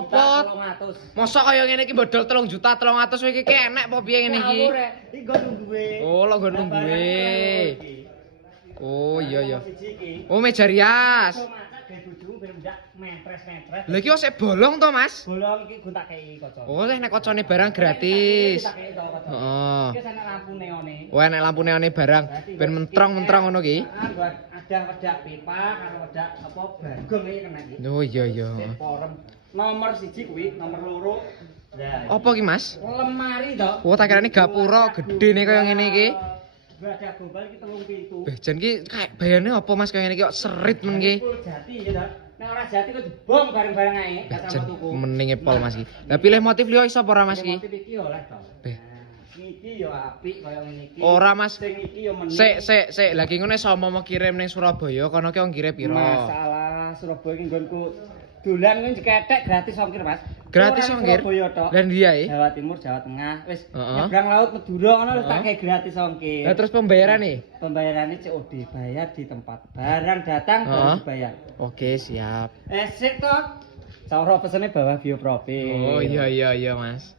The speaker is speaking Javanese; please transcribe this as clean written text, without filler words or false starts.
apa? Mosok kaya ngene iki bodol 3.300.000 iki enek apa piye ngene iki? Iki nggon nungguwe. Oh, lho nggon nungguwe. Oh, iya ya. Oh, meja rias. Lha iki kok sik bolong to, Mas? Bolong iki gue tak kei kocone. Oh, nek kocone barang gratis. Heeh. Iki enek lampu neone. Oh, enek lampu neone barang ben mentrong-mentrong ngono ki. Ada wedak pipa karo wedak apa bagong iki kena iki. Oh, iya iya. Nomor 1 kuwi, nomor 2. Lah. Apa ki, Mas? Lemari to. Oh, tak kirane gapura gedene kaya ngene iki. Ada gombal iki 3 Beh, jan ki kayak bayane apa Mas kaya ngene iki kok serit men ki. Jati ya ta. Nek ora jati kok dibom bareng-bareng ae, gak sama tuku. Mendinge pol Mas ki. Lah pilih motif liya iso apa ora Mas ki? Motif iki oleh to. Beh. Iki ya apik kaya ngene iki. Ora Mas. Sing iki ya meneh. Sik, lagi ngono sama mau kirim ning Surabaya kono ki ongkire piro? Masalah Surabaya iki nggonku dolan kuwi diketek gratis ongkir, Mas. Gratis ongkir? Lah ndi ae? Jawa Timur, Jawa Tengah, wis Heeh. nyebrang laut Madura ngono wis tak kayak gratis ongkir. Lah terus pembayaran nih? Pembayarannya COD, bayar di tempat. Barang datang baru dibayar. Oke, siap. Sik to. Cara pesene bawah bioprofil. Oh iya Mas.